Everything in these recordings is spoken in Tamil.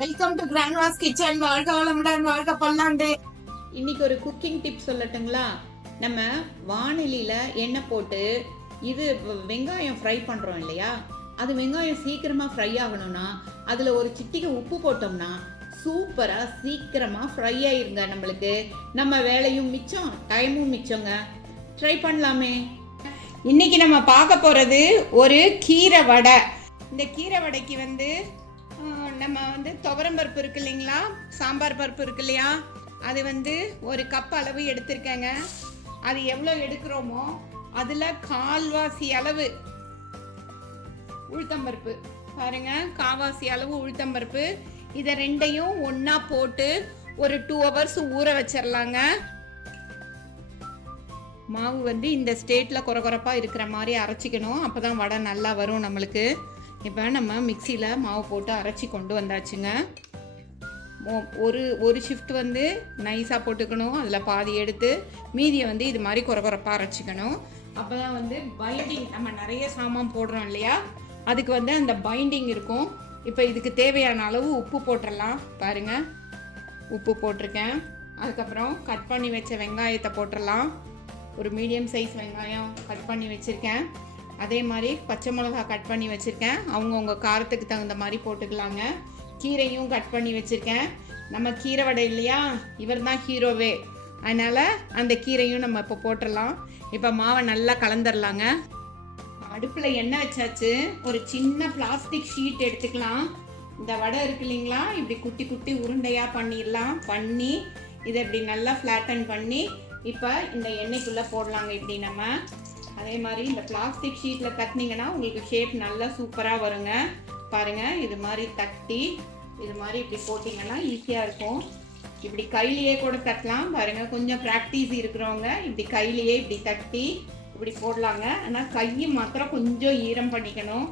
Welcome to Grandma's kitchen. வாழ்க வளமுடன், வாழ்க பல்லாண்டு. இன்னைக்கு ஒரு குக்கிங் டிப் சொல்லட்டுங்களா? நம்ம வானிலையில எண்ணெய் போட்டு இது வெங்காயம் ஃப்ரை பண்றோம் இல்லையா? அது வெங்காயம் சீக்கிரமா ஃப்ரை ஆகணும்னா அதுல ஒரு சிட்டிகை உப்பு போட்டோம்னா சூப்பரா சீக்கிரமா ஃப்ரை ஆயிருங்க. நம்மளுக்கு நம்ம வேலையும் மிச்சம், டைமும் மிச்சங்க. ட்ரை பண்ணலாமே. இன்னைக்கு நம்ம பார்க்க போறது ஒரு கீரை வடை. இந்த கீரை வடைக்கு நம்ம துவரம் பருப்பு இருக்கு இல்லைங்களா, சாம்பார் பருப்பு இருக்கு இல்லையா, அது ஒரு கப் அளவு எடுத்திருக்கேங்க. அது எவ்வளோ எடுக்கிறோமோ அதில் கால்வாசி அளவு உளுத்தம்பருப்பு பாருங்க, கால்வாசி அளவு உளுத்தம்பருப்பு. இதை ரெண்டையும் ஒன்றா போட்டு ஒரு 2 hours ஊற வச்சிடலாங்க. மாவு இந்த ஸ்டேட்டில் குறகுறப்பாக இருக்கிற மாதிரி அரைச்சிக்கணும். அப்போ தான் வடை நல்லா வரும் நம்மளுக்கு. இப்போ நம்ம மிக்சியில் மாவு போட்டு அரைச்சி கொண்டு வந்தாச்சுங்க. ஒரு ஷிஃப்ட் நைஸாக போட்டுக்கணும். அதில் பாதி எடுத்து மீதியை இது மாதிரி குறகுறப்பாக அரைச்சிக்கணும். அப்போ தான் பைண்டிங், நம்ம நிறைய சாமான் போடுறோம் இல்லையா, அதுக்கு அந்த பைண்டிங் இருக்கும். இப்போ இதுக்கு தேவையான அளவு உப்பு போட்டுடலாம். பாருங்கள், உப்பு போட்டிருக்கேன். அதுக்கப்புறம் கட் பண்ணி வச்ச வெங்காயத்தை போட்டுடலாம். ஒரு மீடியம் சைஸ் வெங்காயம் கட் பண்ணி வச்சுருக்கேன். அதே மாதிரி பச்சை மிளகா கட் பண்ணி வச்சுருக்கேன். அவங்கவுங்க காரத்துக்கு தகுந்த மாதிரி போட்டுக்கலாங்க. கீரையும் கட் பண்ணி வச்சுருக்கேன். நம்ம கீரை வடை இல்லையா, இவர் தான் ஹீரோவே, அதனால் அந்த கீரையும் நம்ம இப்போ போட்டுடலாம். இப்போ மாவை நல்லா கலந்துடலாங்க. அடுப்பில் எண்ணெய் வச்சாச்சு. ஒரு சின்ன பிளாஸ்டிக் ஷீட் எடுத்துக்கலாம். இந்த வடை இருக்கு இல்லைங்களா, இப்படி குட்டி குட்டி உருண்டையாக பண்ணிடலாம். பண்ணி இதை இப்படி நல்லா ஃப்ளாட்டன் பண்ணி இப்போ இந்த எண்ணெய்க்குள்ளே போடலாங்க. இப்படி நம்ம அதே மாதிரி இந்த பிளாஸ்டிக் ஷீட்டில் தட்டினீங்கன்னா உங்களுக்கு ஷேப் நல்லா சூப்பராக வருங்க. பாருங்கள், இது மாதிரி தட்டி இது மாதிரி இப்படி போட்டிங்கன்னா ஈஸியாக இருக்கும். இப்படி கையிலேயே கூட தட்டலாம். பாருங்கள், கொஞ்சம் ப்ராக்டிஸ் இருக்கிறவங்க இப்படி கையிலேயே இப்படி தட்டி இப்படி போடலாங்க. ஆனால் கையை மாத்திரம் கொஞ்சம் ஈரம் பண்ணிக்கணும்.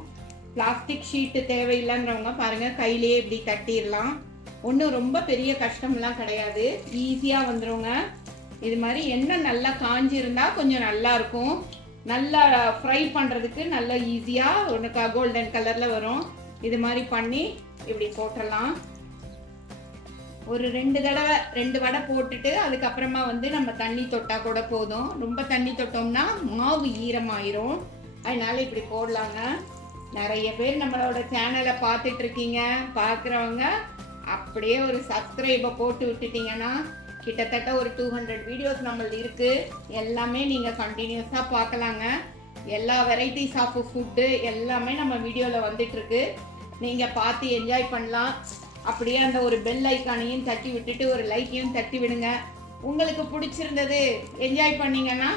பிளாஸ்டிக் ஷீட்டு தேவையில்லைங்கிறவங்க பாருங்கள், கையிலேயே இப்படி தட்டிடலாம். ஒன்றும் ரொம்ப பெரிய கஷ்டம்லாம் கிடையாது, ஈஸியாக வந்துடுங்க. இது மாதிரி எண்ணெய் நல்லா காஞ்சிருந்தால் கொஞ்சம் நல்லாயிருக்கும். நல்லா ஃப்ரை பண்ணுறதுக்கு நல்லா ஈஸியாக ஒன்றுக்கா கோல்டன் கலரில் வரும். இது மாதிரி பண்ணி இப்படி போட்டுடலாம். ஒரு 2 வடை போட்டுட்டு அதுக்கப்புறமா நம்ம தண்ணி தொட்டால் கூட போதும். ரொம்ப தண்ணி தொட்டோம்னா மாவு ஈரமாயிரும். அதனால இப்படி போடலாங்க. நிறைய பேர் நம்மளோட சேனலை பார்த்துட்டு இருக்கீங்க. பார்க்குறவங்க அப்படியே ஒரு சப்ஸ்கிரைபை போட்டு விட்டுட்டீங்கன்னா கிட்டத்தட்ட ஒரு 200 வீடியோஸ் நம்மளது இருக்குது. எல்லாமே நீங்கள் கண்டினியூஸாக பார்க்கலாங்க. எல்லா வெரைட்டிஸ் ஆஃப் ஃபுட்டு எல்லாமே நம்ம வீடியோவில் வந்துட்டுருக்கு. நீங்கள் பார்த்து என்ஜாய் பண்ணலாம். அப்படியே அந்த ஒரு பெல் ஐக்கானையும் தட்டி விட்டுட்டு ஒரு லைக்கையும் தட்டி விடுங்க. உங்களுக்கு பிடிச்சிருந்தது, என்ஜாய் பண்ணிங்கன்னா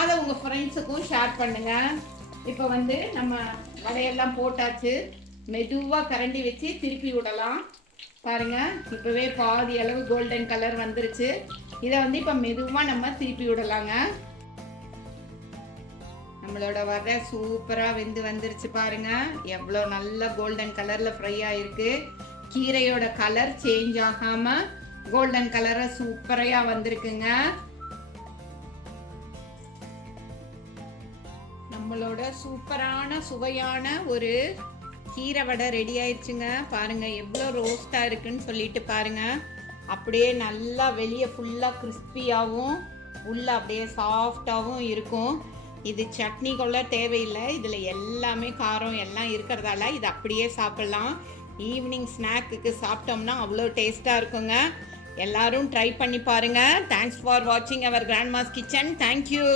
அதை உங்கள் ஃப்ரெண்ட்ஸுக்கும் ஷேர் பண்ணுங்கள். இப்போ நம்ம வடையெல்லாம் போட்டாச்சு. மெதுவாக கரண்டி வச்சு திருப்பி விடலாம். பாருங்க, இப்போவே பாதி அளவு கோல்டன் கலர் வந்துருச்சு. இதை இப்போ மெதுவாக நம்ம திருப்பி விடலாங்க. நம்மளோட வடை சூப்பராக வந்துருச்சு. பாருங்க, எவ்வளோ நல்ல கோல்டன் கலரில் ஃப்ரை ஆகிருக்கு. கீரையோட கலர் சேஞ்ச் ஆகாமல் கோல்டன் கலராக சூப்பராக வந்திருக்குங்க. நம்மளோட சூப்பரான சுவையான ஒரு கீரை வடை ரெடி ஆயிடுச்சுங்க. பாருங்கள், எவ்வளோ ரோஸ்ட்டாக இருக்குன்னு சொல்லிட்டு பாருங்கள். அப்படியே நல்லா வெளியே ஃபுல்லாக கிறிஸ்பியாகவும் உள்ளே அப்படியே சாஃப்டாகவும் இருக்கும். இது சட்னி கொள்ள தேவையில்லை. இதில் எல்லாமே காரம் எல்லாம் இருக்கிறதால இது அப்படியே சாப்பிட்லாம். ஈவினிங் ஸ்நாக்குக்கு சாப்பிட்டோம்னா அவ்வளோ டேஸ்ட்டாக இருக்குங்க. எல்லாரும் ட்ரை பண்ணி பாருங்கள். தேங்க்ஸ் ஃபார் வாட்சிங் அவர் கிராண்ட்மாஸ் கிச்சன். தேங்க்யூ.